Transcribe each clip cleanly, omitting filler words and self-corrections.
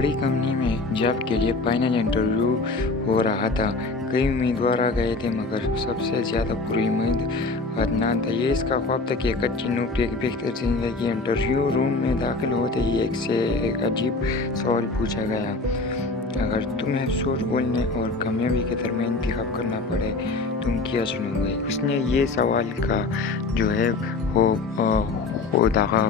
बड़ी कंपनी में जॉब के लिए फाइनल इंटरव्यू हो रहा था। कई उम्मीदवार आ गए थे मगर सबसे ज़्यादा पुरुउम्मीद अदनान था। ये इसका ख्वाब था कि एक अच्छी नौकरी, एक बेहतर ज़िंदगी। इंटरव्यू रूम में दाखिल होते ही एक से एक अजीब सवाल पूछा गया। अगर तुम्हें सोच बोलने और कामयाबी के दरमियान इंतखाब करना पड़े, तुम क्या चुनोगे? उसने ये सवाल का जो है वो दागा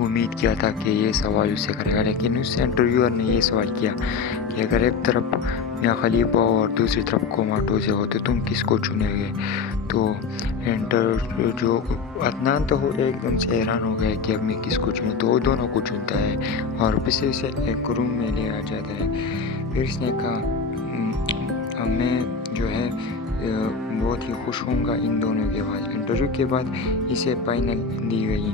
उम्मीद किया था कि ये सवाल उसे करेगा, लेकिन उस इंटरव्यूअर ने ये सवाल किया कि अगर एक तरफ मियां खलीफा और दूसरी तरफ कोमाटोज़े हो तो तुम किसको चुनोगे? तो जो अदनान तो वो एकदम से हैरान हो गया कि अब मैं किसको चुनूँ। तो वो दोनों को चुनता है और फिर से उसे एक रूम में ले आ जाता है। फिर इसने कहा अब मैं जो है बहुत ही खुश होऊंगा इन दोनों के बाद। इंटरव्यू के बाद इसे फाइनल दी गई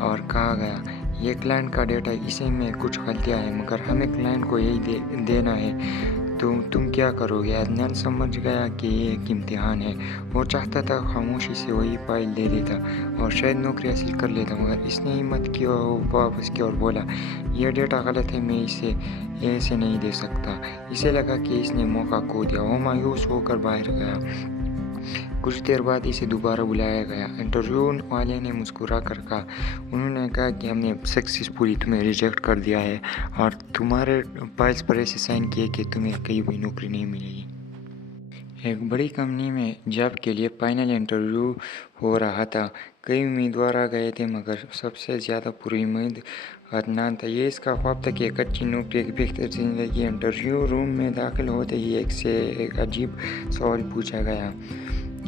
और कहा गया ये क्लाइंट का डेटा, इसे में कुछ गलतियाँ हैं मगर हमें क्लाइंट को यही देना है। तो तुम क्या करोगे? अदनान समझ गया कि ये एक इम्तिहान है। वो चाहता था खामोशी से वही फाइल दे देता और शायद नौकरी हासिल कर लेता, मगर इसने हिम्मत की और वापस की और बोला यह डेटा गलत है, मैं इसे ऐसे नहीं दे सकता। इसे लगा कि इसने मौका खो दिया। वो मायूस होकर बाहर गया। कुछ देर बाद इसे दोबारा बुलाया गया। इंटरव्यू वाले ने मुस्कुरा कर कहा, उन्होंने कहा कि हमने सक्सेसफुली तुम्हें रिजेक्ट कर दिया है और तुम्हारे फाइल्स पर ऐसे साइन किए कि तुम्हें कहीं भी नौकरी नहीं मिलेगी। एक बड़ी कंपनी में जॉब के लिए फाइनल इंटरव्यू हो रहा था। कई उम्मीदवार आ गए थे मगर सबसे ज़्यादा पुरुउम्मीद अदनान था। ये इसका ख्वाब था कि एक अच्छी नौकरी, एक बेहतर ज़िंदगी। इंटरव्यू रूम में दाखिल होते ही एक से एक अजीब सवाल पूछा गया।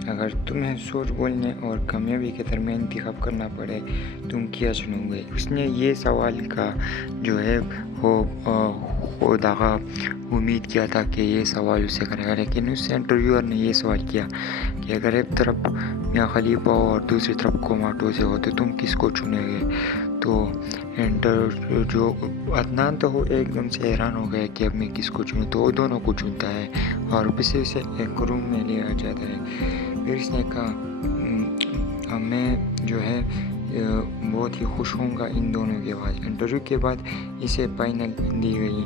अगर तुम्हें सोच बोलने और कामयाबी के दरमियान इंतखाब करना पड़े, तुम क्या चुनोगे? उसने ये सवाल का जो है वो दागा उम्मीद किया था कि ये सवाल उसे करेगा, लेकिन उस इंटरव्यूअर ने ये सवाल किया कि अगर एक तरफ मियां खलीफा और दूसरी तरफ कोमाटोज़े हो तो तुम किसको चुनोगे? तो जो अदनान तो वो एकदम से हैरान हो गया कि अब मैं किसको चुनूँ। तो वो दोनों को चुनता है और फिर से उसे एक रूम में ले आ जाता है। फिर इसने कहा अब मैं जो है बहुत ही खुश होऊंगा इन दोनों के बाद। इंटरव्यू के बाद इसे फाइनल दी गई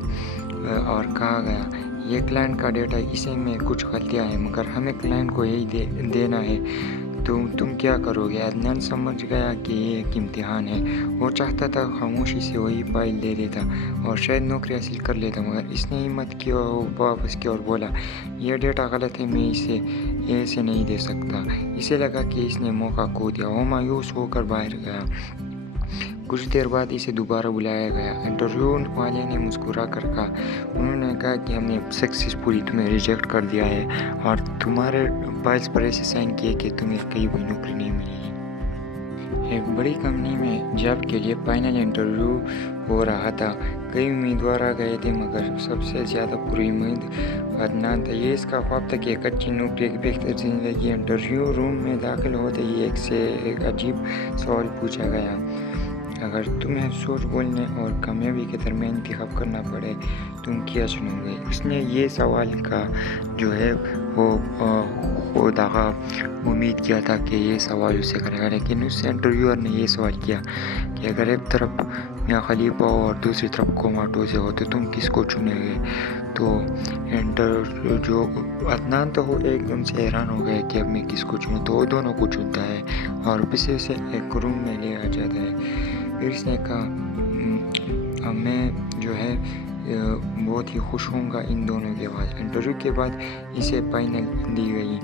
और कहा गया ये क्लाइंट का डेटा, इसे में कुछ गलतियाँ हैं मगर हमें क्लाइंट को यही देना है। तो तुम क्या करोगे? अदनान समझ गया कि ये एक इम्तिहान है। वो चाहता था खामोशी से वही फाइल दे देता और शायद नौकरी हासिल कर लेता, मगर इसने हिम्मत की और वापस की और बोला यह डेटा गलत है, मैं इसे ऐसे नहीं दे सकता। इसे लगा कि इसने मौका खो दिया। वो मायूस होकर बाहर गया। कुछ देर बाद इसे दोबारा बुलाया गया। इंटरव्यू वाले ने मुस्कुरा कर कहा, उन्होंने कहा कि हमने सक्सेसफुली तुम्हें रिजेक्ट कर दिया है और तुम्हारे फाइल्स पर ऐसे साइन किए कि तुम्हें कहीं भी नौकरी नहीं मिलेगी। एक बड़ी कंपनी में जॉब के लिए फाइनल इंटरव्यू हो रहा था। कई उम्मीदवार आ गए थे मगर सबसे ज़्यादा पुरुउम्मीद अदनान था। ये इसका ख्वाब था कि एक अच्छी नौकरी, एक बेहतर ज़िंदगी। इंटरव्यू रूम में दाखिल होते ही एक से एक अजीब सवाल पूछा गया। अगर तुम्हें सोच बोलने और कामयाबी के दरमियान इंतखाब करना पड़े, तुम क्या चुनोगे? उसने ये सवाल का जो है वो दागा उम्मीद किया था कि ये सवाल उसे करेगा, लेकिन उस इंटरव्यूअर ने ये सवाल किया कि अगर एक तरफ मियां खलीफा और दूसरी तरफ कोमाटोज़े हो तो तुम किसको चुनोगे? तो जो अदनान तो वो एकदम से हैरान हो गया कि अब मैं किसको चुनूँ। तो वो दोनों को चुनता है और फिर से उसे एक रूम में ले आ जाता है। फिर इसने कहा अब मैं जो है बहुत ही खुश होऊंगा इन दोनों के बाद। इंटरव्यू के बाद इसे फाइनल दी गई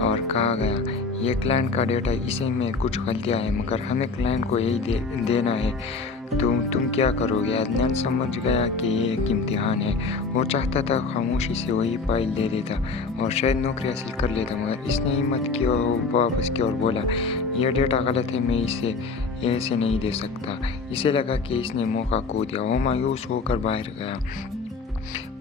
और कहा गया ये क्लाइंट का डेटा, इसे में कुछ गलतियाँ हैं मगर हमें क्लाइंट को यही देना है। तो तुम क्या करोगे? अदनान समझ गया कि ये एक इम्तिहान है। वो चाहता था खामोशी से वही फाइल दे देता और शायद नौकरी हासिल कर लेता, मगर इसने हिम्मत की और वापस की और बोला यह डेटा गलत है, मैं इसे ऐसे नहीं दे सकता। इसे लगा कि इसने मौका खो दिया। वो मायूस होकर बाहर गया।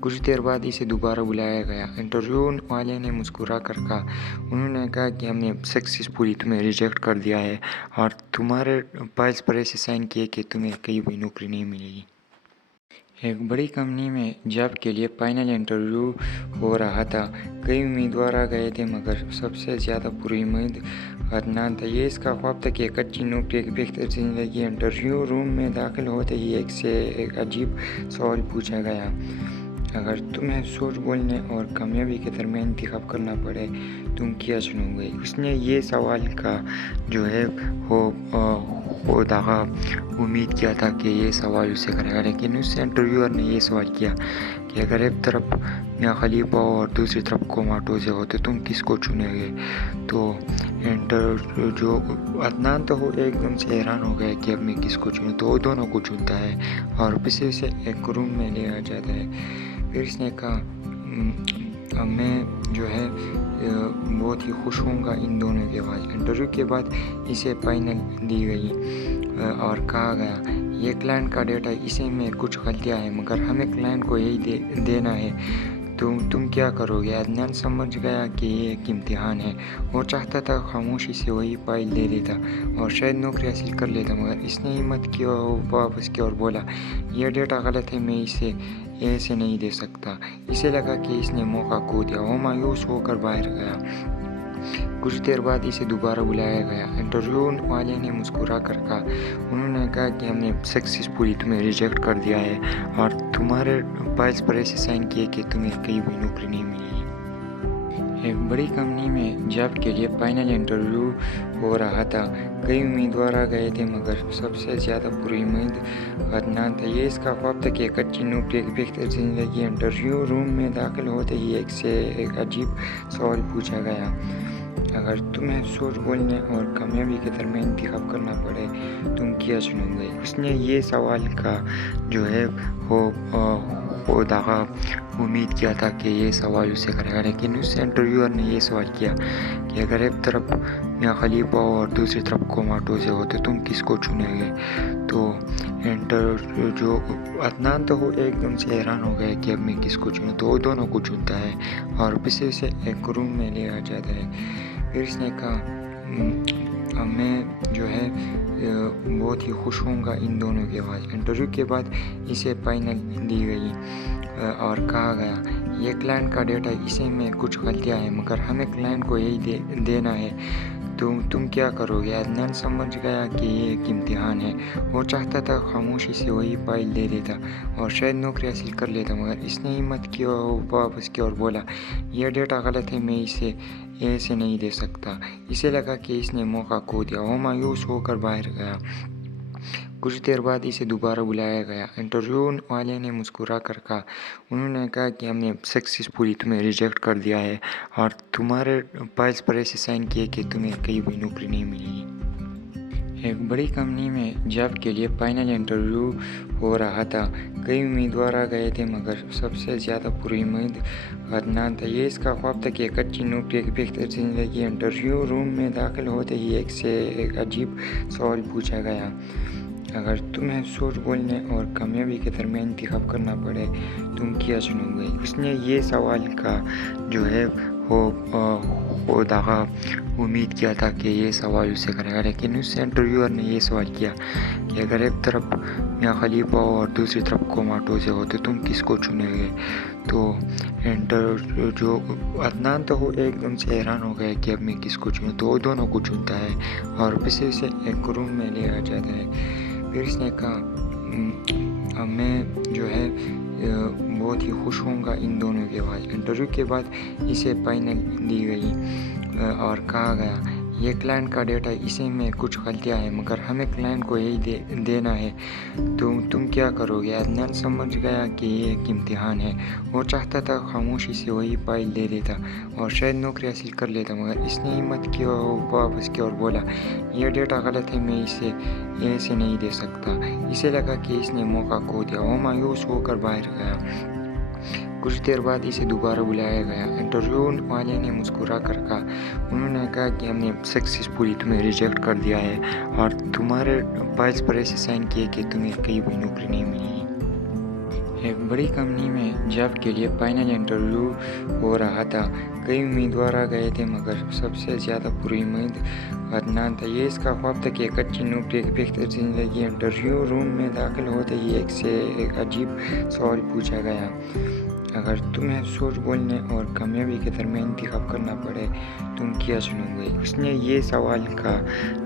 कुछ देर बाद इसे दोबारा बुलाया गया। इंटरव्यू वाले ने मुस्कुरा कर कहा, उन्होंने कहा कि हमने सक्सेसफुली तुम्हें रिजेक्ट कर दिया है और तुम्हारे फाइल्स पर ऐसे साइन किए कि तुम्हें कहीं भी नौकरी नहीं मिलेगी। एक बड़ी कंपनी में जॉब के लिए फाइनल इंटरव्यू हो रहा था। कई उम्मीदवार आ गए थे मगर सबसे ज़्यादा पुरुउम्मीद अदनान था। ये इसका ख्वाब था कि एक अच्छी नौकरी, एक बेहतर ज़िंदगी। इंटरव्यू रूम में दाखिल होते ही एक से एक अजीब सवाल पूछा गया। अगर तुम्हें सोच बोलने और कामयाबी के दरमियान इंतखाब करना पड़े, तुम क्या चुनोगे? उसने ये सवाल का जो है वो दागा उम्मीद किया था कि ये सवाल उसे करेगा, लेकिन उस इंटरव्यूअर ने ये सवाल किया कि अगर एक तरफ मियां खलीफा और दूसरी तरफ कोमाटोज़े हो तो तुम किसको चुनोगे? तो जो अदनान तो वो एकदम से हैरान हो गया कि अब मैं किसको चुनूँ। तो वो दोनों को चुनता है और फिर उसे एक रूम में ले आ जाता है। फिर इसने कहा अब मैं जो है बहुत ही खुश होऊंगा इन दोनों के बाद। इंटरव्यू के बाद इसे फाइनल दी गई और कहा गया ये क्लाइंट का डेटा, इसे में कुछ गलतियाँ हैं मगर हमें क्लाइंट को यही देना है। तुम क्या करोगे? अदनान समझ गया कि ये एक इम्तिहान है। वो चाहता था खामोशी से वही फाइल दे देता और शायद नौकरी हासिल कर लेता, मगर इसने हिम्मत की और वापस की और बोला यह डेटा गलत है, मैं इसे ऐसे नहीं दे सकता। इसे लगा कि इसने मौका खो दिया। वो मायूस होकर बाहर गया। कुछ देर बाद इसे दोबारा बुलाया गया। इंटरव्यू वाले ने मुस्कुरा कर कहा, उन्होंने कहा कि हमने सक्सेसफुली तुम्हें रिजेक्ट कर दिया है और तुम्हारे फाइल्स पर ऐसे साइन किए कि तुम्हें कहीं भी नौकरी नहीं मिलेगी। एक बड़ी कंपनी में जॉब के लिए फाइनल इंटरव्यू हो रहा था। कई उम्मीदवार आ गए थे मगर सबसे ज़्यादा पुरुउम्मीद अदनान था। ये इसका ख्वाब था कि एक अच्छी नौकरी, एक बेहतर ज़िंदगी। इंटरव्यू रूम में दाखिल होते ही एक से एक अजीब सवाल पूछा गया। अगर तुम्हें सोच बोलने और कामयाबी के दरमियान इंतखाब करना पड़े, तुम क्या चुनोगे? उसने ये सवाल का जो है वो दागा उम्मीद किया था कि ये सवाल उसे करेगा, लेकिन उस इंटरव्यूअर ने ये सवाल किया कि अगर एक तरफ मियां खलीफा और दूसरी तरफ कोमाटोज़े हो तो तुम किसको चुनोगे? तो जो अदनान तो वो एकदम से हैरान हो गया कि अब मैं किसको चुनूँ। तो वो दोनों को चुनता है और फिर उसे एक रूम में ले आ जाता है। फिर इसने कहा अब मैं जो है बहुत ही खुश होऊंगा इन दोनों के बाद। इंटरव्यू के बाद इसे फाइनल दी गई और कहा गया ये क्लाइंट का डेटा, इसे में कुछ गलतियाँ हैं मगर हमें क्लाइंट को यही देना है। तुम क्या करोगे? अदनान समझ गया कि ये एक इम्तिहान है। वो चाहता था खामोशी से वही फाइल दे देता और शायद नौकरी हासिल कर लेता, मगर इसने हिम्मत की और वापस की और बोला यह डेटा गलत है, मैं इसे ऐसे नहीं दे सकता। इसे लगा कि इसने मौका खो दिया। वो मायूस होकर बाहर गया। कुछ देर बाद इसे दोबारा बुलाया गया। इंटरव्यू वाले ने मुस्कुरा कर कहा, उन्होंने कहा कि हमने सक्सेसफुली तुम्हें रिजेक्ट कर दिया है और तुम्हारे फाइल्स पर ऐसे साइन किए कि तुम्हें कहीं भी नौकरी नहीं मिलेगी। एक बड़ी कंपनी में जॉब के लिए फाइनल इंटरव्यू हो रहा था। कई उम्मीदवार आ गए थे मगर सबसे ज़्यादा पुरुउम्मीद अदनान था। ये इसका ख्वाब था कि एक अच्छी नौकरी, एक बेहतर ज़िंदगी। इंटरव्यू रूम में दाखिल होते ही एक से एक अजीब सवाल पूछा गया। अगर तुम्हें सोच बोलने और कामयाबी के दरमियान इंतखाब करना पड़े, तुम क्या चुनोगे? उसने ये सवाल का जो है वो दागा उम्मीद किया था कि ये सवाल उसे करेगा, लेकिन उस इंटरव्यूअर ने ये सवाल किया कि अगर एक तरफ मियां खलीफा और दूसरी तरफ कोमाटोज़े हो तो तुम किसको चुनोगे? तो जो अदनान तो वो एकदम से हैरान हो गया कि अब मैं किसको चुनूँ। तो वो दोनों को चुनता है और फिर उसे एक रूम में ले आ जाता है। फिर इसने कहा अब मैं जो है बहुत ही खुश होऊंगा इन दोनों के बाद। इंटरव्यू के बाद इसे फाइनल दी गई और कहा गया ये क्लाइंट का डेटा, इसे में कुछ गलतियाँ हैं मगर हमें क्लाइंट को यही देना है। तुम क्या करोगे? अदनान समझ गया कि ये एक इम्तिहान है। वो चाहता था खामोशी से वही फाइल दे देता और शायद नौकरी हासिल कर लेता, मगर इसने हिम्मत की और वापस की और बोला यह डेटा गलत है, मैं इसे ऐसे नहीं दे सकता। इसे लगा कि इसने मौका खो दिया। वो मायूस होकर बाहर गया। कुछ देर बाद इसे दोबारा बुलाया गया। इंटरव्यू वाले ने मुस्कुरा कर कहा, उन्होंने कहा कि हमने सक्सेसफुली तुम्हें रिजेक्ट कर दिया है और तुम्हारे फाइल्स पर ऐसे साइन किए कि तुम्हें कहीं भी नौकरी नहीं मिलेगी। एक बड़ी कंपनी में जॉब के लिए फाइनल इंटरव्यू हो रहा था। कई उम्मीदवार आ गए थे मगर सबसे ज़्यादा पुरुउम्मीद अदनान था। ये इसका ख्वाब था कि एक अच्छी नौकरी, एक बेहतर ज़िंदगी। इंटरव्यू रूम में दाखिल होते ही एक अजीब सवाल पूछा गया, अगर तुम्हें सोच बोलने और कामयाबी के दरमियान इंतखाब करना पड़े, तुम क्या चुनोगे? उसने ये सवाल का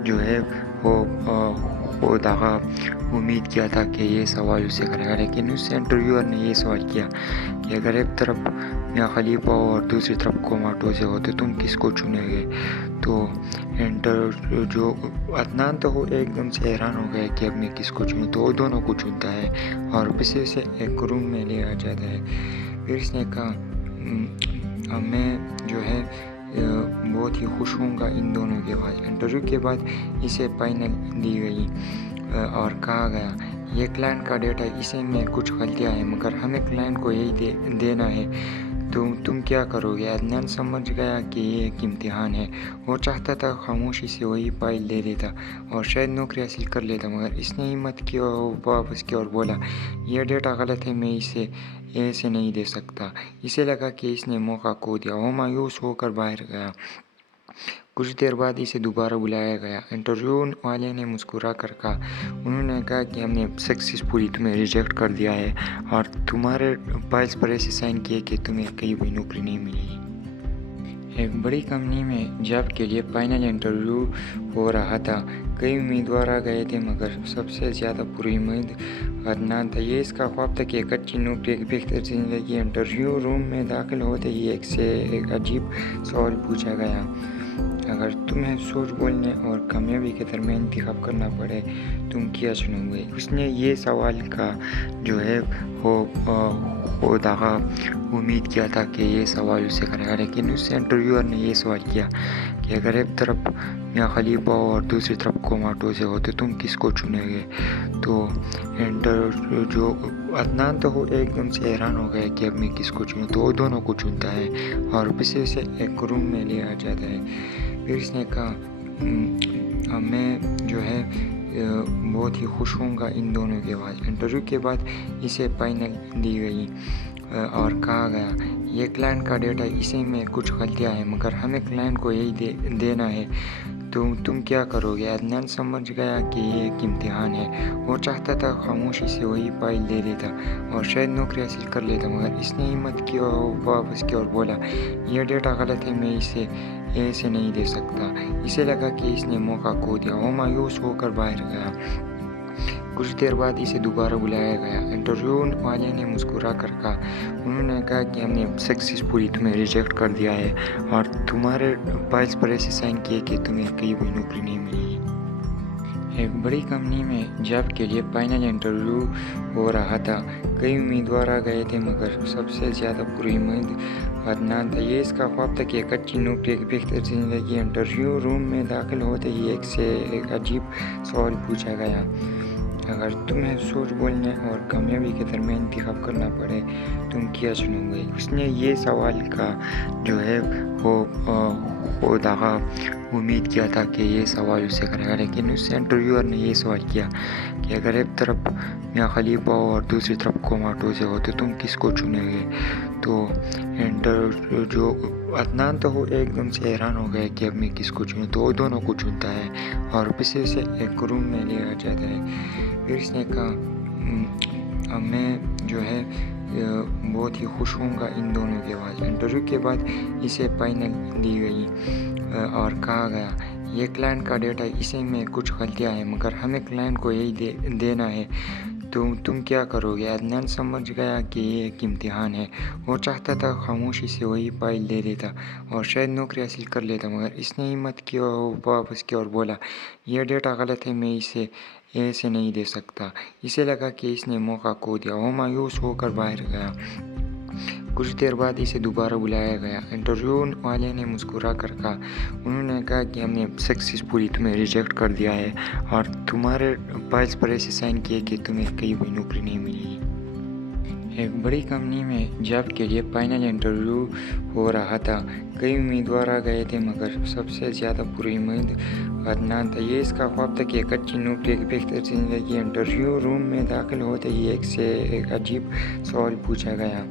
जो है वो दागा उम्मीद किया था कि ये सवाल उसे करेगा, लेकिन उस इंटरव्यूअर ने ये सवाल किया कि अगर एक तरफ मियां खलीफा और दूसरी तरफ कोमाटोज़े हो तो तुम किसको चुनोगे? तो जो अदनान तो वो एकदम से हैरान हो गया कि अब मैं किसको चुनूँ। तो वो दोनों को चुनता है और फिर से उसे एक रूम में ले आ जाता है। फिर इसने कहा अब मैं जो है बहुत ही खुश होऊंगा इन दोनों के बाद। इंटरव्यू के बाद इसे फाइनल दी गई और कहा गया ये क्लाइंट का डेटा है, इसे में कुछ गलतियाँ हैं मगर हमें क्लाइंट को यही देना है, तो तुम क्या करोगे? अदनान समझ गया कि ये एक इम्तिहान है। वो चाहता था खामोशी से वही फाइल दे देता और शायद नौकरी हासिल कर लेता, मगर इसने हिम्मत की और वापस की और बोला यह डेटा गलत है, मैं इसे ऐसे नहीं दे सकता। इसे लगा कि इसने मौका खो दिया। वो मायूस होकर बाहर गया। कुछ देर बाद इसे दोबारा बुलाया गया। इंटरव्यू वाले ने मुस्कुरा कर कहा, उन्होंने कहा कि हमने सक्सेसफुली तुम्हें रिजेक्ट कर दिया है और तुम्हारे फाइल्स पर ऐसे साइन किए कि तुम्हें कहीं भी नौकरी नहीं मिलेगी। एक बड़ी कंपनी में जॉब के लिए फाइनल इंटरव्यू हो रहा था। कई उम्मीदवार आ गए थे मगर सबसे ज़्यादा पुरुउम्मीद अदनान था। ये इसका ख्वाब था कि एक अच्छी नौकरी, एक बेहतर ज़िंदगी। इंटरव्यू रूम में दाखिल होते ही एक अजीब सवाल पूछा गया, अगर तुम्हें सोच बोलने और कामयाबी के दरमियान इंतखाब करना पड़े, तुम क्या चुनोगे? उसने ये सवाल का जो है वो दागा उम्मीद किया था कि ये सवाल उसे करेगा, लेकिन उस इंटरव्यूअर ने ये सवाल किया कि अगर एक तरफ मियां खलीफा और दूसरी तरफ कोमाटोज़े हो तो तुम किसको चुनोगे? तो जो अदनान तो वो एकदम से हैरान हो गया कि अब मैं किसको चुनूँ। तो वो दोनों को चुनता है और फिर से उसे एक रूम में ले आ जाता है। फिर इसने कहा अब मैं जो है बहुत ही खुश होऊंगा इन दोनों के बाद। इंटरव्यू के बाद इसे फाइनल दी गई और कहा गया ये क्लाइंट का डेटा है, इसे में कुछ गलतियाँ हैं मगर हमें क्लाइंट को यही देना है, तो तुम क्या करोगे? अदनान समझ गया कि ये एक इम्तिहान है। वो चाहता था खामोशी से वही फाइल दे देता और शायद नौकरी हासिल कर लेता, मगर इसने हिम्मत की और वापस की और बोला यह डेटा गलत है, मैं इसे ऐसे नहीं दे सकता। इसे लगा कि इसने मौका खो दिया। वो मायूस होकर बाहर गया। कुछ देर बाद इसे दोबारा बुलाया गया। इंटरव्यू वाले ने मुस्कुरा कर कहा, उन्होंने कहा कि हमने सक्सेसफुली तुम्हें रिजेक्ट कर दिया है और तुम्हारे फाइल्स पर ऐसे साइन किए कि तुम्हें कहीं भी नौकरी नहीं मिलेगी। एक बड़ी कंपनी में जॉब के लिए फाइनल इंटरव्यू हो रहा था। कई उम्मीदवार आ गए थे मगर सबसे ज़्यादा पुरुउम्मीद अदनान था। ये इसका ख्वाब था कि एक अच्छी नौकरी, एक बेहतर ज़िंदगी। इंटरव्यू रूम में दाखिल होते ही एक अजीब सवाल पूछा गया, अगर तुम्हें सोच बोलने और कामयाबी के दरमियान इंतखाब करना पड़े, तुम क्या चुनोगे? उसने ये सवाल का जो है वो दागा उम्मीद किया था कि ये सवाल उसे करेगा, लेकिन उस इंटरव्यूअर ने ये सवाल किया कि अगर एक तरफ मियां खलीफा और दूसरी तरफ कोमाटोज़े हो तो तुम किसको चुनोगे? तो जो अदनान तो वो एकदम से हैरान हो गया कि अब मैं किसको चुनूँ। तो वो दोनों को चुनता है और फिर से उसे एक रूम में ले आ जाता है। फिर इसने कहा अब मैं जो है बहुत ही खुश होऊंगा इन दोनों के बाद। इंटरव्यू के बाद इसे फाइनल दी गई और कहा गया ये क्लाइंट का डेटा है, इसे में कुछ गलतियाँ हैं मगर हमें क्लाइंट को यही देना है, तो तुम क्या करोगे? अदनान समझ गया कि ये एक इम्तिहान है। वो चाहता था खामोशी से वही फाइल दे देता और शायद नौकरी हासिल कर लेता, मगर इसने हिम्मत की और वापस की और बोला यह डेटा गलत है, मैं इसे ऐसे नहीं दे सकता। इसे लगा कि इसने मौका खो दिया। वो मायूस होकर बाहर गया। कुछ देर बाद इसे दोबारा बुलाया गया। इंटरव्यू वाले ने मुस्कुरा कर कहा, उन्होंने कहा कि हमने सक्सेसफुली तुम्हें रिजेक्ट कर दिया है और तुम्हारे फाइल्स पर ऐसे साइन किए कि तुम्हें कहीं भी नौकरी नहीं मिलेगी। एक बड़ी कंपनी में जॉब के लिए फाइनल इंटरव्यू हो रहा था। कई उम्मीदवार आ गए थे मगर सबसे ज़्यादा पुरुउम्मीद अदनान था। ये इसका ख्वाब था कि एक अच्छी नौकरी, एक बेहतर ज़िंदगी। इंटरव्यू रूम में दाखिल होते ही एक से एक अजीब सवाल पूछा गया।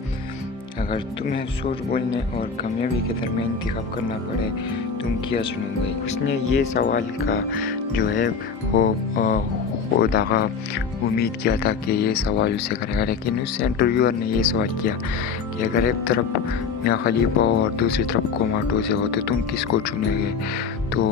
अगर तुम्हें झूठ बोलने और कामयाबी के दरमियान इंतखाब करना पड़े, तुम क्या चुनोगे? उसने ये सवाल का जो है वो दागा उम्मीद किया था कि ये सवाल उसे करेगा, लेकिन उस इंटरव्यूअर ने ये सवाल किया कि अगर एक तरफ मियां खलीफा और दूसरी तरफ कोमाटोज़े हो तो तुम किसको चुनेंगे? तो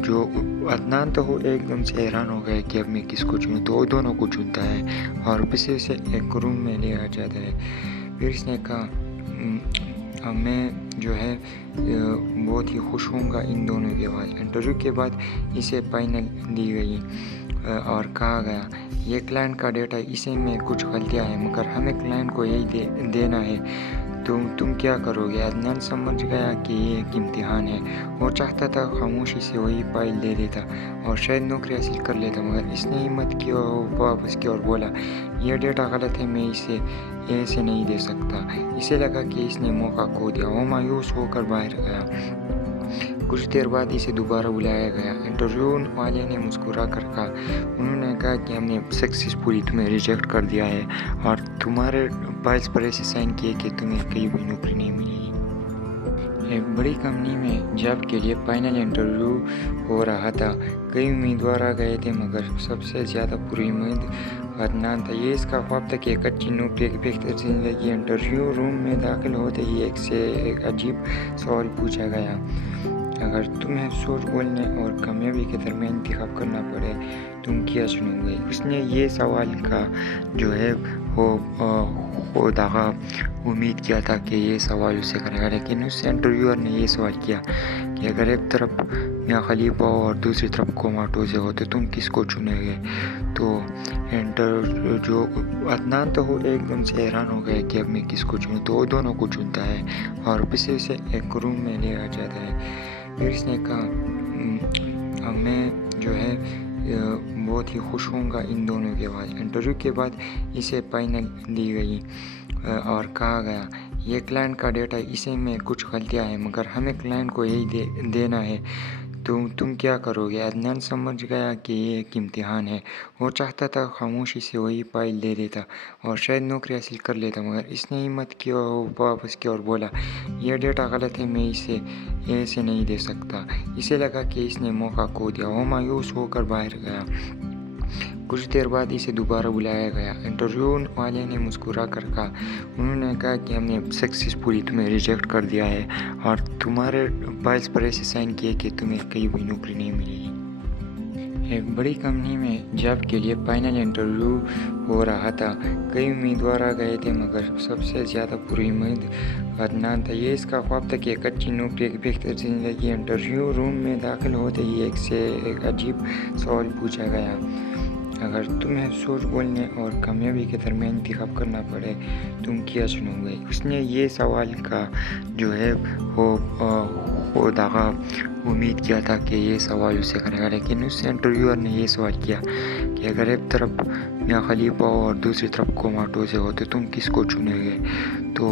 जो अदनान तो वो एकदम से हैरान हो गए कि अब मैं किसको चुनूँ। तो वो दोनों को चुनता है और फिर उसे एक रूम में ले आ जाता है। फिर इसने कहा मैं जो है बहुत ही खुश होऊंगा इन दोनों के बाद। इंटरव्यू के बाद इसे फाइनल दी गई और कहा गया ये क्लाइंट का डेटा, इसे में कुछ गलतियाँ हैं मगर हमें क्लाइंट को यही देना है। तुम क्या करोगे? अदनान समझ गया कि ये एक इम्तिहान है। वो चाहता था खामोशी से वही फाइल दे देता और शायद नौकरी हासिल कर लेता, मगर इसने हिम्मत की और वापस की और बोला यह डेटा गलत है, मैं इसे ऐसे नहीं दे सकता। इसे लगा कि इसने मौका खो दिया। वो मायूस होकर बाहर गया। कुछ देर बाद इसे दोबारा बुलाया गया। इंटरव्यू वाले ने मुस्कुरा कर कहा, उन्होंने कहा कि हमने सक्सेसफुली तुम्हें रिजेक्ट कर दिया है और तुम्हारे फाइल्स पर ऐसे साइन किए कि तुम्हें कहीं भी नौकरी नहीं मिलेगी। एक बड़ी कंपनी में जॉब के लिए फाइनल इंटरव्यू हो रहा था। कई उम्मीदवार आ गए थे मगर सबसे ज़्यादा पुरुउम्मीद अदनान था। ये इसका ख्वाब था कि एक अच्छी नौकरी, एक बेहतर ज़िंदगी। इंटरव्यू रूम में दाखिल होते ही एक से एक अजीब सवाल पूछा गया। अगर तुम्हें झूठ बोलने और कामयाबी के दरमियान इंतखाब करना पड़े, तुम क्या चुनोगे? उसने ये सवाल का जो है वो दागा उम्मीद किया था कि ये सवाल उसे करेगा, लेकिन उस इंटरव्यूअर ने ये सवाल किया कि अगर एक तरफ मियां खलीफा और दूसरी तरफ कोमाटोज़े हो तो तुम किसको चुनेंगे? तो जो अदनान तो वो एकदम से हैरान हो गए कि अब मैं किसको चुनूँ। तो वो दोनों को चुनता है और फिर उसे एक रूम में ले आ जाता है। फिर इसने कहा मैं जो है बहुत ही खुश होऊंगा इन दोनों के बाद। इंटरव्यू के बाद इसे फाइनल दी गई और कहा गया ये क्लाइंट का डेटा, इसे में कुछ गलतियाँ हैं मगर हमें क्लाइंट को यही देना है। तुम क्या करोगे? अदनान समझ गया कि ये एक इम्तिहान है। वो चाहता था खामोशी से वही फाइल दे देता और शायद नौकरी हासिल कर लेता, मगर इसने हिम्मत की और वापस की और बोला यह डेटा गलत है, मैं इसे ऐसे नहीं दे सकता। इसे लगा कि इसने मौका खो दिया। वो मायूस होकर बाहर गया। कुछ देर बाद इसे दोबारा बुलाया गया। इंटरव्यू वाले ने मुस्कुरा कर कहा, उन्होंने कहा कि हमने सक्सेसफुली तुम्हें रिजेक्ट कर दिया है और तुम्हारे फाइल्स पर ऐसे साइन किए कि तुम्हें कहीं भी नौकरी नहीं मिलेगी। एक बड़ी कंपनी में जॉब के लिए फाइनल इंटरव्यू हो रहा था। कई उम्मीदवार आ गए थे मगर सबसे ज़्यादा पुरुउम्मीद अदनान था। ये इसका ख्वाब था कि एक अच्छी नौकरी, एक बेहतर ज़िंदगी। इंटरव्यू रूम में दाखिल होते ही एक से एक अजीब सवाल पूछा गया। अगर तुम्हें झूठ बोलने और कामयाबी के दरमियान इंतखाब करना पड़े, तुम क्या चुनोगे? उसने ये सवाल का जो है वो दागा उम्मीद किया था कि ये सवाल उसे करेगा, लेकिन उस इंटरव्यूअर ने ये सवाल किया कि अगर एक तरफ मियां खलीफा और दूसरी तरफ कोमाटोज़े हो तो तुम किसको चुनेंगे? तो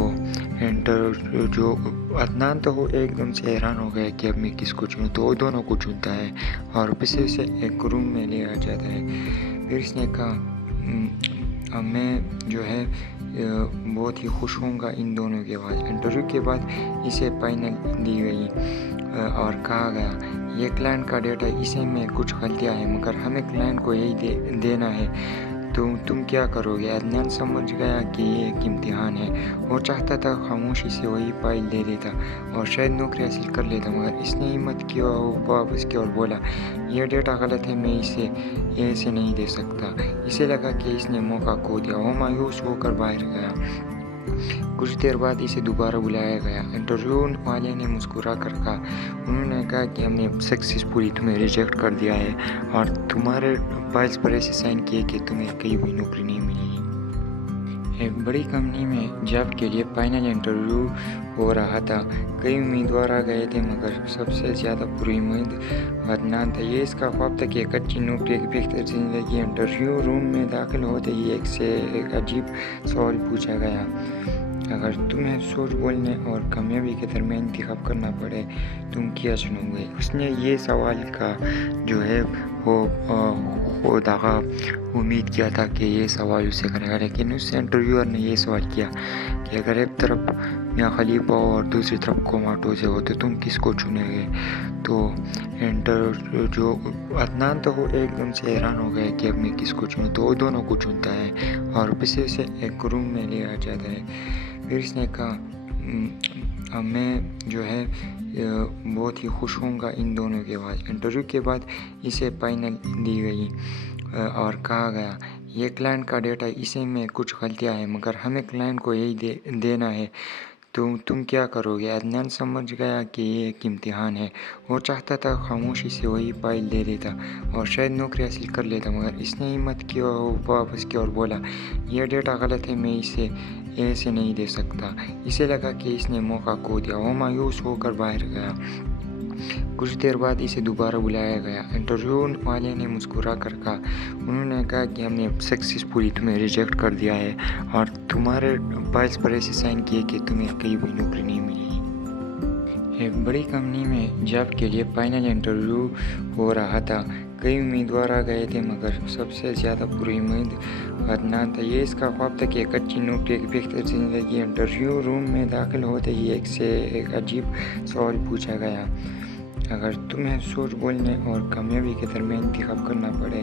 जो अदनान तो वो एकदम से हैरान हो गए कि अब मैं किसको चुनूँ। तो वो दोनों को चुनता है और फिर उसे एक रूम में ले आ जाता है। फिर इसने कहा मैं जो है बहुत ही खुश होऊंगा इन दोनों के बाद। इंटरव्यू के बाद इसे फाइनल दी गई और कहा गया ये क्लाइंट का डेटा, इसे में कुछ गलतियाँ हैं मगर हमें क्लाइंट को यही देना है। तुम क्या करोगे? अदनान समझ गया कि ये एक इम्तिहान है। वो चाहता था खामोशी से वही फाइल दे देता और शायद नौकरी हासिल कर लेता, मगर इसने हिम्मत की और वापस की और बोला यह डेटा गलत है, मैं इसे ऐसे नहीं दे सकता। इसे लगा कि इसने मौका खो दिया। वो मायूस होकर बाहर गया। कुछ देर बाद इसे दोबारा बुलाया गया। इंटरव्यू वाले ने मुस्कुरा कर कहा, उन्होंने कहा कि हमने सक्सेसफुली तुम्हें रिजेक्ट कर दिया है और तुम्हारे फाइल्स पर ऐसे साइन किए कि तुम्हें कहीं भी नौकरी नहीं मिलेगी। एक बड़ी कंपनी में जॉब के लिए फाइनल इंटरव्यू हो रहा था। कई उम्मीदवार आ गए थे मगर सबसे ज़्यादा पुरुद अदनान था। ये इसका ख्वाब था कि एक अच्छी नौकरी, एक बेहतर ज़िंदगी। इंटरव्यू रूम में दाखिल होते ही एक से एक अजीब सवाल पूछा गया। अगर तुम्हें सोच बोलने और कामयाबी के दरमियान इंतखाब करना पड़े, तुम क्या चुनोगे? उसने ये सवाल का जो है वो दागा उम्मीद किया था कि ये सवाल उसे करेगा, लेकिन उस इंटरव्यूअर ने ये सवाल किया कि अगर एक तरफ मियाँ खलीफा और दूसरी तरफ कोमाटोज़े हो तो तुम किसको चुनेंगे? तो जो अदनान था वो एकदम से हैरान हो गया कि अब मैं किसको चुनूँ। तो वो दोनों को चुनता है और फिर से उसे एक रूम में ले आ जाता है। फिर इसने कहा मैं जो है बहुत ही खुश होऊंगा इन दोनों के बाद। इंटरव्यू के बाद इसे फाइनल दी गई और कहा गया ये क्लाइंट का डेटा, इसे में कुछ गलतियां हैं मगर हमें क्लाइंट को यही देना है। तो तुम क्या करोगे? अदनान समझ गया कि ये एक इम्तिहान है। वो चाहता था खामोशी से वही फाइल दे देता और शायद नौकरी हासिल कर लेता, मगर इसने हिम्मत की और वापस की और बोला यह डेटा गलत है, मैं इसे ऐसे नहीं दे सकता। इसे लगा कि इसने मौका खो दिया। वो मायूस होकर बाहर गया। कुछ देर बाद इसे दोबारा बुलाया गया। इंटरव्यू वाले ने मुस्कुरा कर कहा, उन्होंने कहा कि हमने सक्सेसफुली तुम्हें रिजेक्ट कर दिया है और तुम्हारे फाइल्स पर ऐसे साइन किए कि तुम्हें कहीं भी नौकरी नहीं मिलेगी। एक बड़ी कंपनी में जॉब के लिए फाइनल इंटरव्यू हो रहा था। कई उम्मीदवार आ गए थे मगर सबसे ज़्यादा पुरुद अदनान था। ये इसका ख्वाब था कि एक अच्छी नौकरी, एक बेहतर ज़िंदगी। इंटरव्यू रूम में दाखिल होते ही एक से एक अजीब सवाल पूछा गया। अगर तुम्हें सोच बोलने और कामयाबी के दरमियान इंतखाब करना पड़े,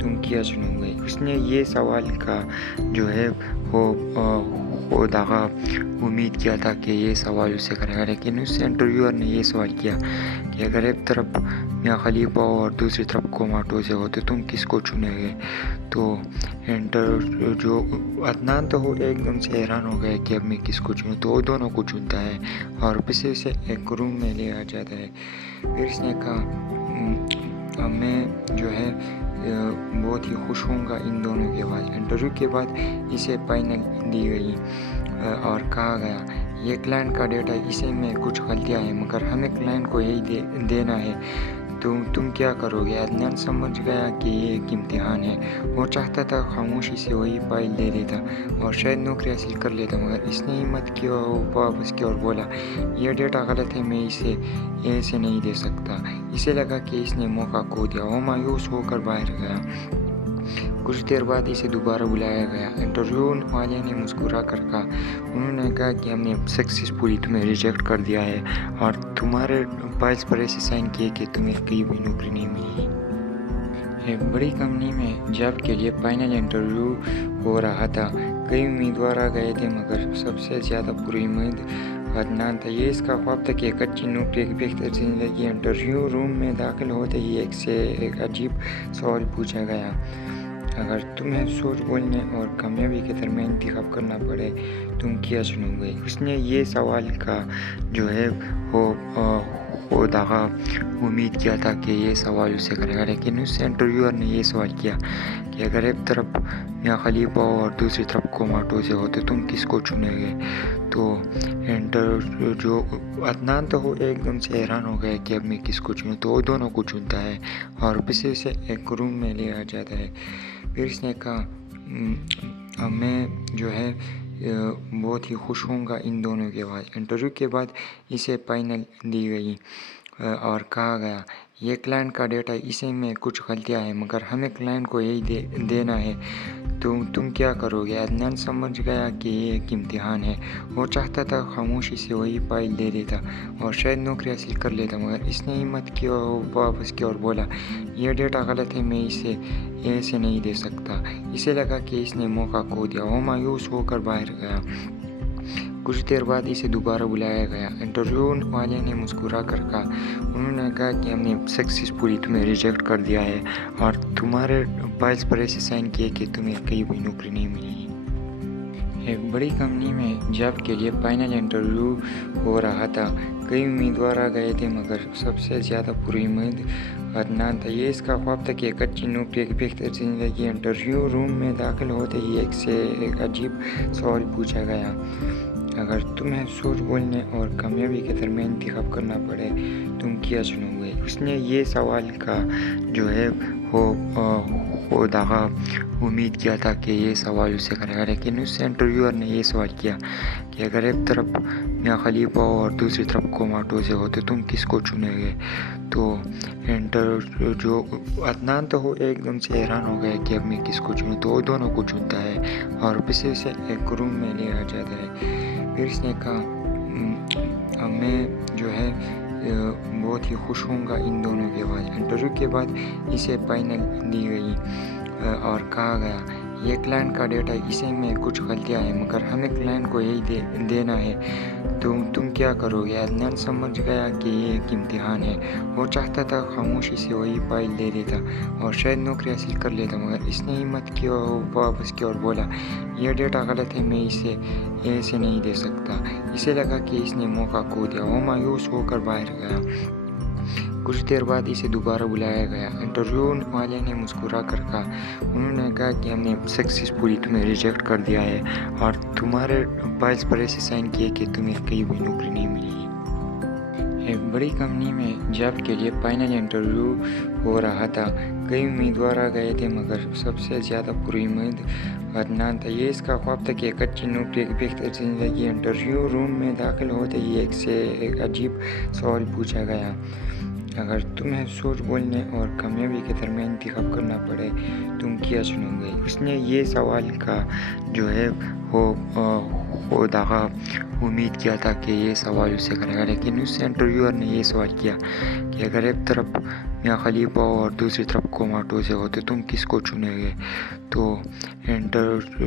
तुम क्या चुनोगे? उसने ये सवाल का जो है वो दागा उम्मीद किया था कि ये सवाल उसे करेगा, लेकिन उस इंटरव्यूअर ने ये सवाल किया कि अगर एक तरफ मियाँ खलीफा और दूसरी तरफ कोमाटोज़े हो तो तुम किसको चुनेंगे? तो जो अदनान था वो एकदम से हैरान हो गया कि अब मैं किसको चुनूँ। तो वो दोनों को चुनता है और फिर से उसे एक रूम में ले आ जाता है। फिर इसने कहा मैं जो है बहुत ही खुश होऊंगा इन दोनों के बाद। इंटरव्यू के बाद इसे फाइनल दी गई और कहा गया ये क्लाइंट का डेटा, इसे में कुछ गलतियां हैं मगर हमें क्लाइंट को यही देना है। तो तुम क्या करोगे? अदनान समझ गया कि ये एक इम्तिहान है। वो चाहता था खामोशी से वही फाइल दे देता और शायद नौकरी हासिल कर लेता, मगर इसने हिम्मत की और वापस की और बोला यह डेटा गलत है, मैं इसे ऐसे नहीं दे सकता। इसे लगा कि इसने मौका खो दिया। वो मायूस होकर बाहर गया। कुछ देर बाद इसे दोबारा बुलाया गया। इंटरव्यू वाले ने मुस्कुरा कर कहा, उन्होंने कहा कि हमने सक्सेसफुली तुम्हें रिजेक्ट कर दिया है और तुम्हारे फाइल्स पर ऐसे साइन किए कि तुम्हें कहीं भी नौकरी नहीं मिलेगी। एक बड़ी कंपनी में जॉब के लिए फाइनल इंटरव्यू हो रहा था। कई उम्मीदवार आ गए थे मगर सबसे ज़्यादा पुरुद अदनान था। ये इसका ख्वाब था कि एक अच्छी नौकरी, एक बेहतर ज़िंदगी। इंटरव्यू रूम में दाखिल होते ही एक से एक अजीब सवाल पूछा गया। अगर तुम्हें सोच बोलने और कामयाबी के दरमियान इंतखाब करना पड़े, तुम क्या चुनोगे? उसने ये सवाल का जो है वो दागा उम्मीद किया था कि ये सवाल उसे करेगा, लेकिन उस इंटरव्यूअर ने ये सवाल किया कि अगर एक तरफ मियाँ खलीफा और दूसरी तरफ कोमाटोज़े हो तो तुम किसको चुनेंगे? तो जो अदनान था वो एकदम से हैरान हो गया कि अब मैं किसको चुनूँ। तो वो दोनों को चुनता है और फिर से उसे एक रूम में ले आ जाता है। फिर इसने कहा मैं जो है बहुत ही खुश होऊंगा इन दोनों के बाद। इंटरव्यू के बाद इसे फाइनल दी गई और कहा गया ये क्लाइंट का डेटा, इसे में कुछ गलतियां हैं मगर हमें क्लाइंट को यही देना है। तो तुम क्या करोगे? अदनान समझ गया कि ये एक इम्तिहान है। वो चाहता था खामोशी से वही फाइल दे देता और शायद नौकरी हासिल कर लेता, मगर इसने हिम्मत की और वापस की और बोला यह डेटा गलत है, मैं इसे ऐसे नहीं दे सकता। इसे लगा कि इसने मौका खो दिया। वो मायूस होकर बाहर गया। कुछ देर बाद इसे दोबारा बुलाया गया। इंटरव्यू वाले ने मुस्कुरा कर कहा, उन्होंने कहा कि हमने सक्सेसफुली तुम्हें रिजेक्ट कर दिया है और तुम्हारे फाइल्स पर ऐसे साइन किए कि तुम्हें कहीं भी नौकरी नहीं मिलेगी। एक बड़ी कंपनी में जॉब के लिए फाइनल इंटरव्यू हो रहा था। कई उम्मीदवार आ गए थे मगर सबसे ज़्यादा पूरी उम्मीद अदनान था। ये इसका ख्वाब था कि एक अच्छी नौकरी, एक बेहतर ज़िंदगी। इंटरव्यू रूम में दाखिल होते ही एक से एक अजीब सवाल पूछा गया। अगर तुम्हें झूठ बोलने और कामयाबी के दरमियान इंतखाब करना पड़े, तुम क्या चुनोगे? उसने ये सवाल का जो है वो दागा उम्मीद किया था कि ये सवाल उसे करेगा, लेकिन उस इंटरव्यूअर ने ये सवाल किया कि अगर एक तरफ मियां खलीफा और दूसरी तरफ कोमाटोज़े हो तो तुम किसको चुनेंगे? तो जो अदनान तो वो एकदम से हैरान हो गया कि अब मैं किसको चुनूँ। तो वो दोनों को चुनता है और फिर से उसे एक रूम में ले आ जाता है। फिर इसने कहा अब मैं जो है बहुत ही खुश होऊंगा इन दोनों के बाद। इंटरव्यू के बाद इसे फाइनल दी गई और कहा गया ये क्लाइंट का डेटा, इसे में कुछ गलतियाँ हैं मगर हमें क्लाइंट को यही देना है। तुम क्या करोगे? अदनान समझ गया कि ये एक इम्तिहान है। वो चाहता था खामोशी से वही फाइल दे देता और शायद नौकरी हासिल कर लेता, मगर इसने हिम्मत की और वापस की और बोला यह डेटा गलत है, मैं इसे ऐसे नहीं दे सकता। इसे लगा कि इसने मौका खो दिया। वो मायूस होकर बाहर गया। कुछ देर बाद इसे दोबारा बुलाया गया। इंटरव्यू वाले ने मुस्कुरा कर कहा, उन्होंने कहा कि हमने सक्सेसफुली तुम्हें रिजेक्ट कर दिया है और तुम्हारे फाइल्स पर ऐसे साइन किए कि तुम्हें कहीं भी नौकरी नहीं मिलेगी। एक बड़ी कंपनी में जॉब के लिए फाइनल इंटरव्यू हो रहा था। कई उम्मीदवार आ गए थे मगर सबसे ज़्यादा पूरी उम्मीद अदनान था। ये इसका ख्वाब था कि एक अच्छी नौकरी, एक बेहतर ज़िंदगी। इंटरव्यू रूम में दाखिल होते ही एक से एक अजीब सवाल पूछा गया। अगर तुम्हें झूठ बोलने और कामयाबी के दरमियान इंतखाब करना पड़े, तुम क्या चुनोगे? उसने ये सवाल का जो है वो दागा उम्मीद किया था कि ये सवाल उसे करेगा, लेकिन उस इंटरव्यूअर ने ये सवाल किया कि अगर एक तरफ मियां खलीफा और दूसरी तरफ कोमाटोज़े हो तो तुम किसको चुनेंगे? तो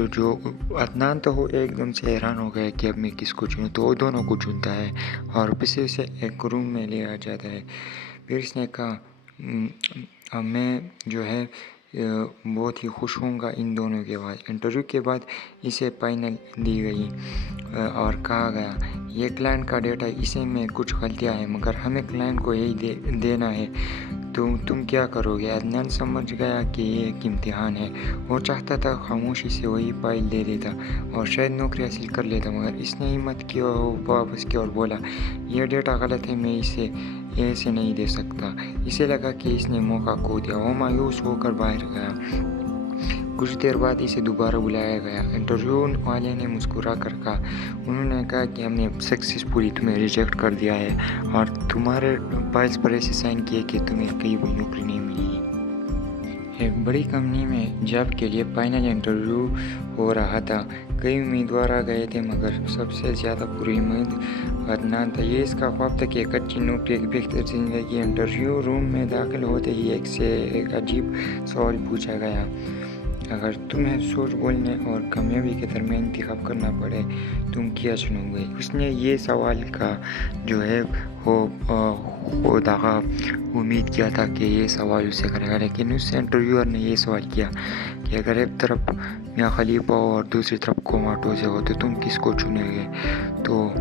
जो अदनान तो वो एकदम से हैरान हो गया कि अब मैं किसको चुनूँ। तो वो दोनों को चुनता है और फिर से उसे एक रूम में ले आ जाता है। फिर इसने कहा अब मैं जो है बहुत ही खुश होऊंगा इन दोनों के बाद। इंटरव्यू के बाद इसे फाइनल दी गई और कहा गया ये क्लाइंट का डेटा, इसे में कुछ गलतियाँ हैं मगर हमें क्लाइंट को यही देना है। तुम क्या करोगे? अदनान समझ गया कि ये एक इम्तिहान है। वो चाहता था खामोशी से वही फाइल दे देता और शायद नौकरी हासिल कर लेता, मगर इसने हिम्मत की और वापस की और बोला यह डेटा गलत है, मैं इसे ऐसे नहीं दे सकता। इसे लगा कि इसने मौका खो दिया। वो मायूस होकर बाहर गया। कुछ देर बाद इसे दोबारा बुलाया गया। इंटरव्यू वाले ने मुस्कुरा कर कहा, उन्होंने कहा कि हमने सक्सेसफुली तुम्हें रिजेक्ट कर दिया है और तुम्हारे फाइल्स पर ऐसे साइन किए कि तुम्हें कहीं भी नौकरी नहीं मिलेगी। एक बड़ी कंपनी में जॉब के लिए फाइनल इंटरव्यू हो रहा था। कई उम्मीदवार आ गए थे मगर सबसे ज़्यादा पूरी उम्मीद अदनान था। ये इसका ख्वाब था कि एक अच्छी नौकरी, एक बेहतर ज़िंदगी। इंटरव्यू रूम में दाखिल होते ही एक से एक अजीब सवाल पूछा गया। अगर तुम्हें झूठ बोलने और कामयाबी के दरमियान इंतखाब करना पड़े, तुम क्या चुनोगे? उसने ये सवाल का जो है वो दागा उम्मीद किया था कि ये सवाल उसे करेगा, लेकिन उस इंटरव्यूअर ने ये सवाल किया कि अगर एक तरफ मियां खलीफा और दूसरी तरफ कोमाटोज़े हो तो तुम किसको चुनेंगे? तो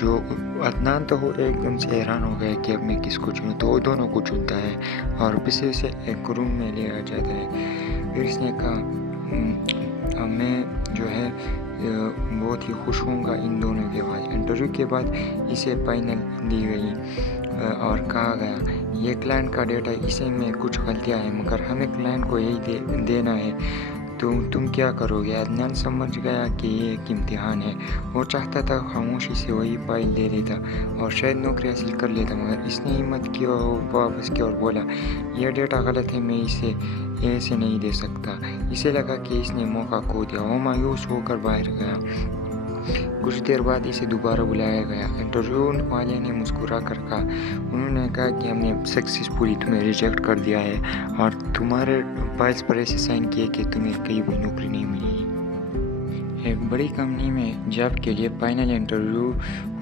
जो अदनान तो वो एकदम से हैरान हो गया कि अब मैं किसको चुनूँ। तो वो दोनों को चुनता है और फिर से उसे एक रूम में ले आ जाता है। फिर इसने कहा अब मैं जो है बहुत ही खुश होऊंगा इन दोनों के बाद। इंटरव्यू के बाद इसे फाइनल दी गई और कहा गया ये क्लाइंट का डेटा, इसे में कुछ गलतियाँ हैं मगर हमें क्लाइंट को यही देना है। तुम क्या करोगे? अदनान समझ गया कि ये एक इम्तिहान है। वो चाहता था खामोशी से वही फाइल दे देता और शायद नौकरी हासिल कर लेता, मगर इसने हिम्मत की और वापस की और बोला यह डेटा गलत है, मैं इसे ऐसे नहीं दे सकता। इसे लगा कि इसने मौका खो दिया। वो मायूस होकर बाहर गया। कुछ देर बाद इसे दोबारा बुलाया गया। इंटरव्यू वाले ने मुस्कुरा कर कहा, उन्होंने कहा कि हमने सक्सेसफुली तुम्हें रिजेक्ट कर दिया है और तुम्हारे फाइल्स पर ऐसे साइन किए कि तुम्हें कहीं भी नौकरी नहीं मिलेगी। एक बड़ी कंपनी में जॉब के लिए फाइनल इंटरव्यू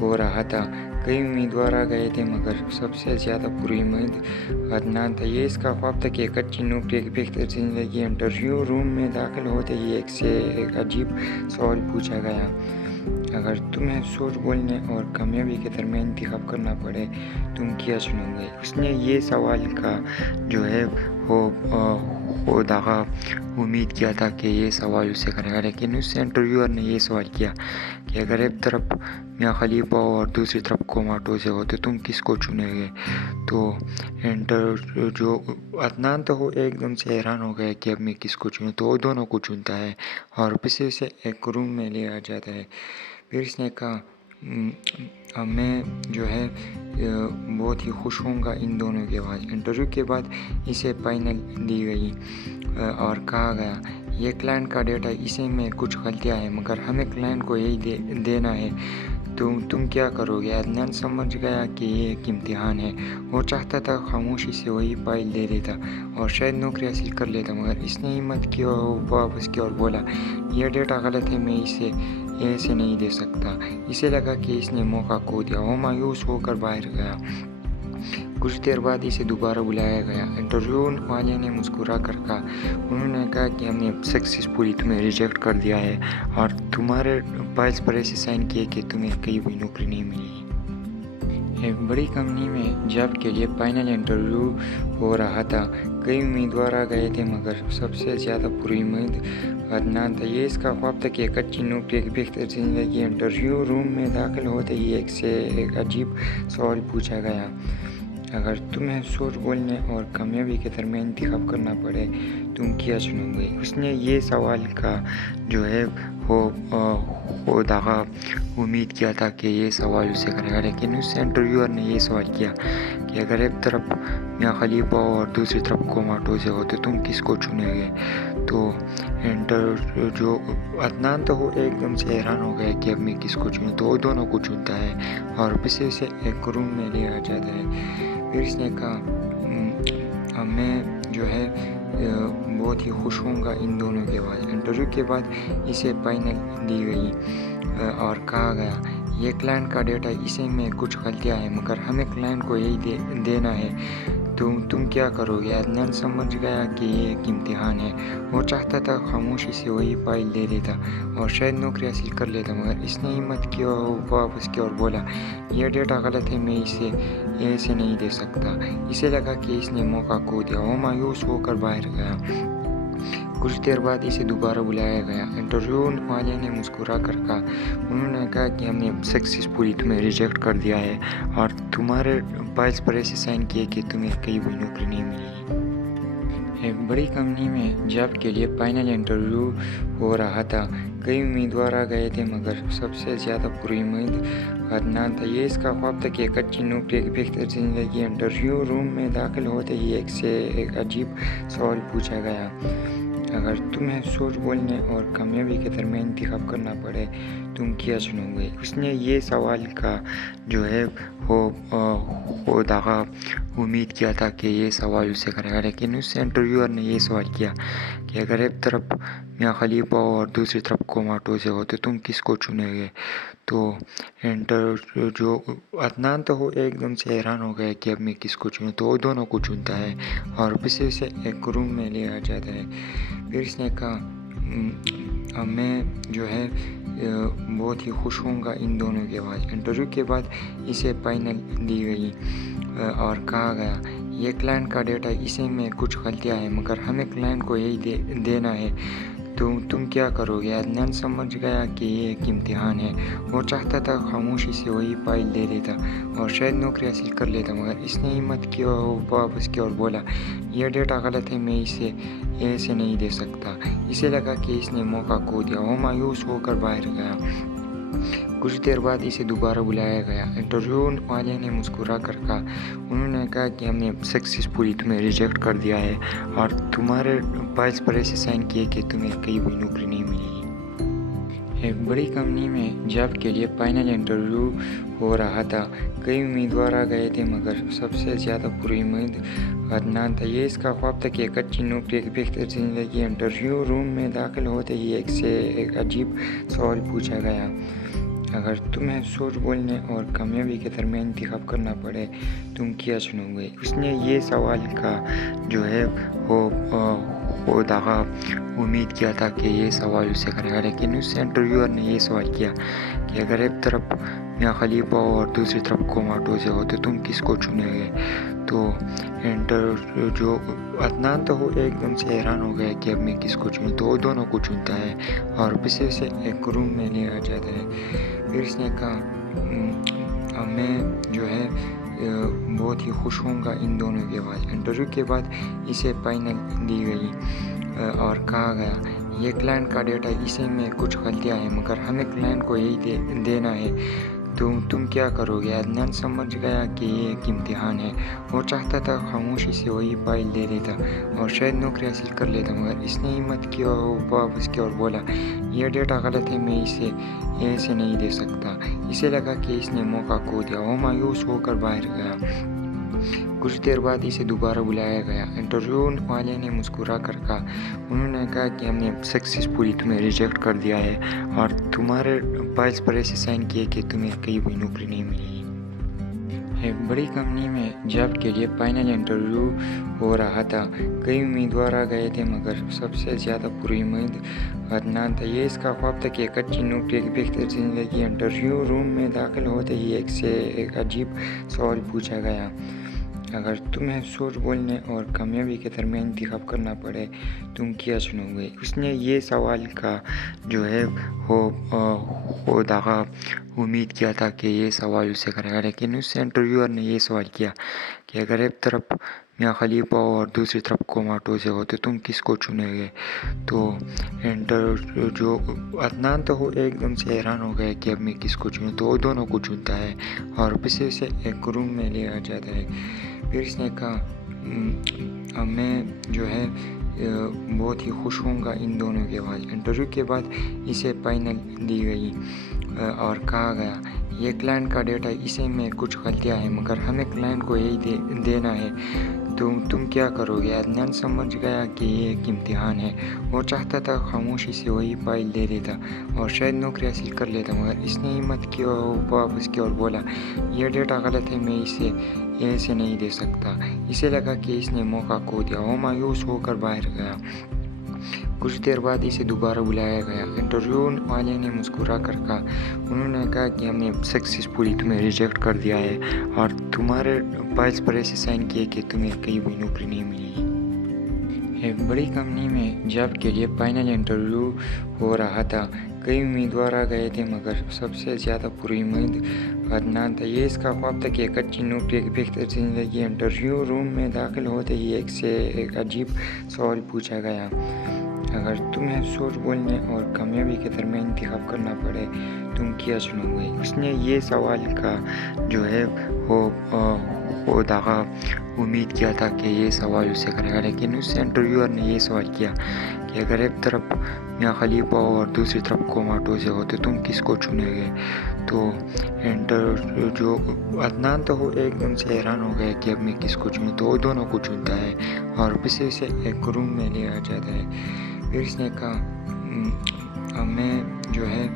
हो रहा था। कई उम्मीदवार आ गए थे मगर सबसे ज़्यादा पुरुम्मीद अदनान था। ये इसका ख्वाब था कि एक अच्छी नौकरी, एक बेहतर ज़िंदगी। इंटरव्यू रूम में दाखिल होते ही एक से एक अजीब सवाल पूछा गया, अगर तुम्हें सोच बोलने और कामयाबी के दरमियान इंतखाब करना पड़े तुम क्या चुनोगे। उसने ये सवाल का जो है वो दागा उम्मीद किया था कि ये सवाल उसे करेगा, लेकिन उससे इंटरव्यूअर ने ये सवाल किया कि अगर एक तरफ मियाँ खलीफा और दूसरी तरफ कोमाटोज़े हो तो तुम किसको चुनेंगे। तो जो अदनान तो वो एकदम से हैरान हो गया कि अब मैं किसको चुनूँ, तो वो दोनों को चुनता है और फिर उसे एक रूम में ले आ जाता है। फिर इसने कहा मैं जो है बहुत ही खुश होऊंगा इन दोनों के बाद। इंटरव्यू के बाद इसे फाइनल दी गई और कहा गया ये क्लाइंट का डेटा, इसे में कुछ गलतियाँ हैं मगर हमें क्लाइंट को यही देना है, तुम क्या करोगे। अदनान समझ गया कि ये एक इम्तिहान है। वो चाहता था खामोशी से वही फाइल दे देता और शायद नौकरी हासिल कर लेता, मगर इसने हिम्मत की और वापस की और बोला यह डेटा गलत है, मैं इसे ऐसे नहीं दे सकता। इसे लगा कि इसने मौका खो दिया। वो मायूस होकर बाहर गया। कुछ देर बाद इसे दोबारा बुलाया गया। इंटरव्यू वाले ने मुस्कुरा कर कहा, उन्होंने कहा कि हमने सक्सेसफुली तुम्हें रिजेक्ट कर दिया है और तुम्हारे फाइल्स पर ऐसे साइन किए कि तुम्हें कहीं भी नौकरी नहीं मिली। एक बड़ी कंपनी में जॉब के लिए फाइनल इंटरव्यू हो रहा था। कई उम्मीदवार आ गए थे मगर सबसे ज़्यादा पुरुम्मीद अदनान था। ये इसका ख्वाब था कि एक अच्छी नौकरी, एक बेहतर ज़िंदगी। इंटरव्यू रूम में दाखिल होते ही एक से एक अजीब सवाल पूछा गया, अगर तुम्हें सोच बोलने और कामयाबी के दरमियान इंतखाब करना पड़े तुम क्या चुनोगे। उसने ये सवाल का जो है वो दागा उम्मीद किया था कि ये सवाल उसे करेगा, लेकिन उससे इंटरव्यूअर ने ये सवाल किया कि अगर एक तरफ मियाँ खलीफा और दूसरी तरफ कोमाटोज़े हो तो तुम किसको चुनेंगे। तो जो अदनान तो वो एकदम से हैरान हो गया कि अब मैं किसको चुनूँ, तो वो दोनों को चुनता है और फिर उसे एक रूम में ले आ जाता है। फिर इसने कहा मैं जो है बहुत ही खुश होऊंगा इन दोनों के बाद। इंटरव्यू के बाद इसे फाइनल दी गई और कहा गया ये क्लाइंट का डेटा, इसे में कुछ गलतियाँ हैं मगर हमें क्लाइंट को यही देना है, तुम क्या करोगे। अदनान समझ गया कि ये एक इम्तिहान है। वो चाहता था खामोशी से वही फाइल दे देता और शायद नौकरी हासिल कर लेता, मगर इसने हिम्मत की और वापस की और बोला यह डेटा गलत है, मैं इसे ऐसे नहीं दे सकता। इसे लगा कि इसने मौका खो दिया। वो मायूस होकर बाहर गया। कुछ देर बाद इसे दोबारा बुलाया गया। इंटरव्यू वाले ने मुस्कुरा कर कहा, उन्होंने कहा कि हमने सक्सेसफुली तुम्हें रिजेक्ट कर दिया है और तुम्हारे फाइल्स पर ऐसे साइन किए कि तुम्हें कहीं भी नौकरी नहीं मिली। एक बड़ी कंपनी में जॉब के लिए फाइनल इंटरव्यू हो रहा था। कई उम्मीदवार आ गए थे मगर सबसे ज़्यादा पुरुम्मीद अदनान था। ये इसका ख्वाब था कि एक अच्छी नौकरी, एक बेहतर ज़िंदगी। इंटरव्यू रूम में दाखिल होते ही एक से एक अजीब सवाल पूछा गया, अगर तुम्हें सोच बोलने और कामयाबी के दरमियान इंतखाब करना पड़े तुम क्या चुनोगे। उसने ये सवाल का जो है वो दागा उम्मीद किया था कि ये सवाल उसे करेगा, लेकिन उससे इंटरव्यूअर ने ये सवाल किया कि अगर एक तरफ मियाँ खलीफा और दूसरी तरफ कोमाटोज़े हो तो तुम किसको चुनेंगे। तो जो अदनान तो वो एकदम से हैरान हो गया कि अब मैं किसको चुनूँ, तो वो दोनों को चुनता है और फिर उसे एक रूम में ले आ जाता है। फिर इसने कहा मैं जो है बहुत ही खुश होऊंगा इन दोनों के बाद। इंटरव्यू के बाद इसे फाइनल दी गई और कहा गया ये क्लाइंट का डेटा, इसे में कुछ गलतियाँ हैं मगर हमें क्लाइंट को यही देना है, तुम क्या करोगे। अदनान समझ गया कि ये एक इम्तिहान है। वो चाहता था खामोशी से वही फाइल दे देता और शायद नौकरी हासिल कर लेता, मगर इसने हिम्मत की और वापस की और बोला यह डेटा गलत है, मैं इसे ऐसे नहीं दे सकता। इसे लगा कि इसने मौका खो दिया। वो मायूस होकर बाहर गया। कुछ देर बाद इसे दोबारा बुलाया गया। इंटरव्यू वाले ने मुस्कुरा कर कहा, उन्होंने कहा कि हमने सक्सेसफुली तुम्हें रिजेक्ट कर दिया है और तुम्हारे फाइल्स पर ऐसे साइन किए कि तुम्हें कहीं भी नौकरी नहीं मिलेगी। एक बड़ी कंपनी में जॉब के लिए फाइनल इंटरव्यू हो रहा था। कई उम्मीदवार आ गए थे मगर सबसे ज़्यादा पुरुम्मीद अदनान था। ये इसका ख्वाब था कि एक अच्छी नौकरी, एक बेहतर ज़िंदगी। इंटरव्यू रूम में दाखिल होते ही एक से एक अजीब सवाल पूछा गया, अगर तुम्हें सोच बोलने और कामयाबी के दरमियान इंतखाब करना पड़े, तुम क्या चुनोगे? उसने ये सवाल का जो है वो दागा उम्मीद किया था कि ये सवाल उसे करेगा, लेकिन उस इंटरव्यूअर ने ये सवाल किया कि अगर एक तरफ मियाँ खलीफा और दूसरी तरफ कोमाटोज़े हो तो तुम किसको चुनोगे? तो जो अदनान तो वो एकदम से हैरान हो गया कि अब मैं किसको चुनूँ, तो वो दोनों को चुनता है और पीछे से एक रूम में ले आ जाता है। फिर इसने कहा अब मैं जो है बहुत ही खुश होऊंगा इन दोनों के बाद। इंटरव्यू के बाद इसे फाइनल दी गई और कहा गया ये क्लाइंट का डेटा, इसे में कुछ गलतियाँ हैं मगर हमें क्लाइंट को यही देना है, तो तुम क्या करोगे? अदनान समझ गया कि ये एक इम्तिहान है। वो चाहता था खामोशी से वही फाइल दे देता और शायद नौकरी हासिल कर लेता, मगर इसने हिम्मत की और वापस की और बोला यह डेटा गलत है, मैं इसे ऐसे नहीं दे सकता। इसे लगा कि इसने मौका खो दिया। वो मायूस होकर बाहर गया। कुछ देर बाद इसे दोबारा बुलाया गया। इंटरव्यू वाले ने मुस्कुरा कर कहा, उन्होंने कहा कि हमने सक्सेसफुली तुम्हें रिजेक्ट कर दिया है और तुम्हारे फाइल्स पर ऐसे साइन किए कि तुम्हें कहीं भी नौकरी नहीं मिलेगी। एक बड़ी कंपनी में जॉब के लिए फाइनल इंटरव्यू हो रहा था। कई उम्मीदवार आ गए थे मगर सबसे ज़्यादा पुरुम्मीद अदनान था। ये इसका ख्वाब था कि एक अच्छी नौकरी, एक बेहतर ज़िंदगी। इंटरव्यू रूम में दाखिल होते ही एक अजीब सवाल पूछा गया, अगर तुम्हें सोच बोलने और कामयाबी के दरमियान इंतखाब करना पड़े, तुम क्या चुनोगे? उसने ये सवाल का जो है वो दागा उम्मीद किया था कि ये सवाल उसे करेगा, लेकिन उस इंटरव्यूअर ने ये सवाल किया कि अगर एक तरफ मियाँ खलीफा और दूसरी तरफ कोमाटोज़े हो तो तुम किसको चुनोगे? तो जो अदनान तो वो एकदम से हैरान हो गया कि अब मैं किसको चुनूँ, तो वो दोनों को चुनता है और पीछे से एक रूम में ले आ जाता है। फिर इसने कहा अब मैं जो है बहुत ही खुश होऊंगा इन दोनों के बाद। इंटरव्यू के बाद इसे फाइनल दी गई और कहा गया ये क्लाइंट का डेटा, इसे में कुछ गलतियाँ हैं मगर हमें क्लाइंट को यही देना है, तो तुम क्या करोगे? अदनान समझ गया कि ये एक इम्तिहान है। वो चाहता था खामोशी से वही फाइल दे देता और शायद नौकरी हासिल कर लेता, मगर इसने हिम्मत की और वापस की और बोला यह डेटा गलत है, मैं इसे ऐसे नहीं दे सकता। इसे लगा कि इसने मौका खो दिया। वो मायूस होकर बाहर गया। कुछ देर बाद इसे दोबारा बुलाया गया। इंटरव्यू वाले ने मुस्कुरा कर कहा, उन्होंने कहा कि हमने सक्सेसफुली तुम्हें रिजेक्ट कर दिया है और तुम्हारे फाइल्स पर ऐसे साइन किए कि तुम्हें कहीं भी नौकरी नहीं मिलेगी। एक बड़ी कंपनी में जॉब के लिए फाइनल इंटरव्यू हो रहा था। कई उम्मीदवार आ गए थे मगर सबसे ज़्यादा पुरुम्मीद अदनान था। ये इसका ख्वाब था कि एक अच्छी नौकरी, एक बेहतर ज़िंदगी। इंटरव्यू रूम में दाखिल होते ही एक अजीब सवाल पूछा गया, अगर तुम्हें सोच बोलने और कामयाबी के दरमियान इंतखाब करना पड़े, तुम क्या चुनोगे? उसने ये सवाल का जो है वो दागा उम्मीद किया था कि ये सवाल उसे करेगा, लेकिन उस इंटरव्यूअर ने ये सवाल किया कि अगर एक तरफ मियाँ खलीफा और दूसरी तरफ कोमाटोज़े हो तो तुम किसको चुनोगे? तो जो अदनान तो वो एकदम से हैरान हो गया कि अब मैं किसको चुनूँ, तो वो दोनों को चुनता है और पीछे से एक रूम में ले आ जाता है। फिर इसने कहा अब मैं जो है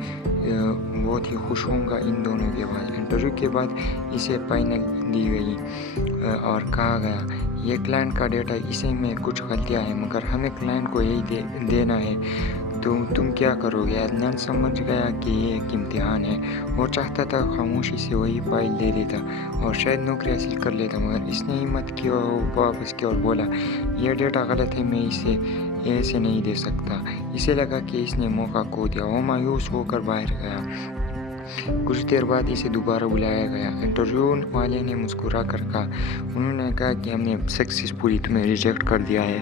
बहुत ही खुश होऊंगा इन दोनों के बाद। इंटरव्यू के बाद इसे फाइनल दी गई और कहा गया ये क्लाइंट का डेटा, इसे में कुछ गलतियाँ हैं मगर हमें क्लाइंट को यही देना है, तो तुम क्या करोगे? अदनान समझ गया कि ये एक इम्तिहान है। वो चाहता था खामोशी से वही फाइल दे देता और शायद नौकरी हासिल कर लेता, मगर इसने हिम्मत की और वापस की और बोला यह डेटा गलत है, मैं इसे ऐसे नहीं दे सकता। इसे लगा कि इसने मौका खो दिया। वो मायूस होकर बाहर गया। कुछ देर बाद इसे दोबारा बुलाया गया। इंटरव्यू वाले ने मुस्कुरा कर कहा, उन्होंने कहा कि हमने सक्सेसफुली तुम्हें रिजेक्ट कर दिया है